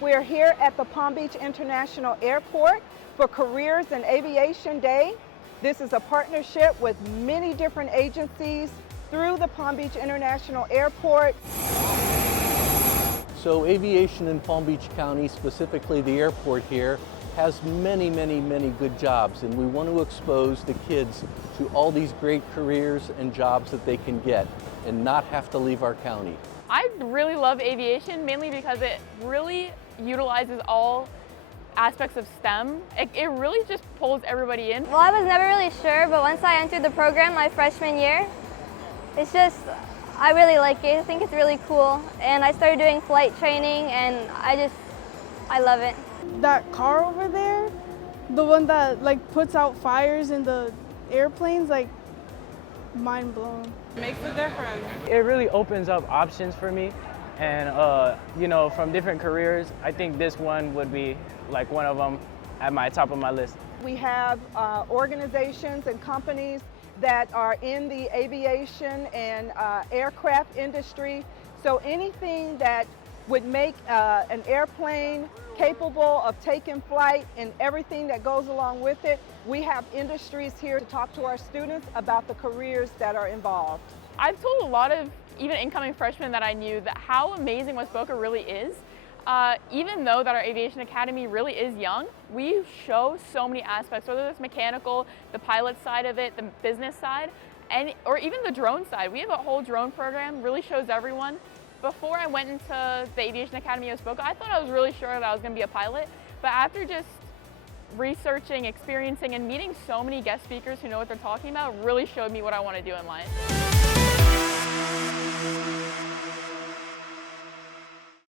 We're here at the Palm Beach International Airport for Careers in Aviation Day. This is a partnership with many different agencies through the Palm Beach International Airport. So aviation in Palm Beach County, specifically the airport here, has many good jobs, and we want to expose the kids to all these great careers and jobs that they can get and not have to leave our county. I really love aviation, mainly because it really utilizes all aspects of STEM. It really just pulls everybody in. Well, I was never really sure, but once I entered the program my freshman year, I really like it. I think it's really cool. And I started doing flight training, and I love it. That car over there, the one that puts out fires in the airplanes, mind blown. Makes a difference. It really opens up options for me, and from different careers, I think this one would be one of them at my top of my list. We have organizations and companies that are in the aviation and aircraft industry. So anything that would make an airplane capable of taking flight and everything that goes along with it, we have industries here to talk to our students about the careers that are involved. I've told a lot of even incoming freshmen that I knew that how amazing West Boca really is. Even though that our aviation academy really is young, we show so many aspects, whether it's mechanical, the pilot side of it, the business side, or even the drone side. We have a whole drone program, really shows everyone. Before I went into the Aviation Academy of West Boca, I thought I was really sure that I was going to be a pilot, but after just researching, experiencing, and meeting so many guest speakers who know what they're talking about really showed me what I want to do in life.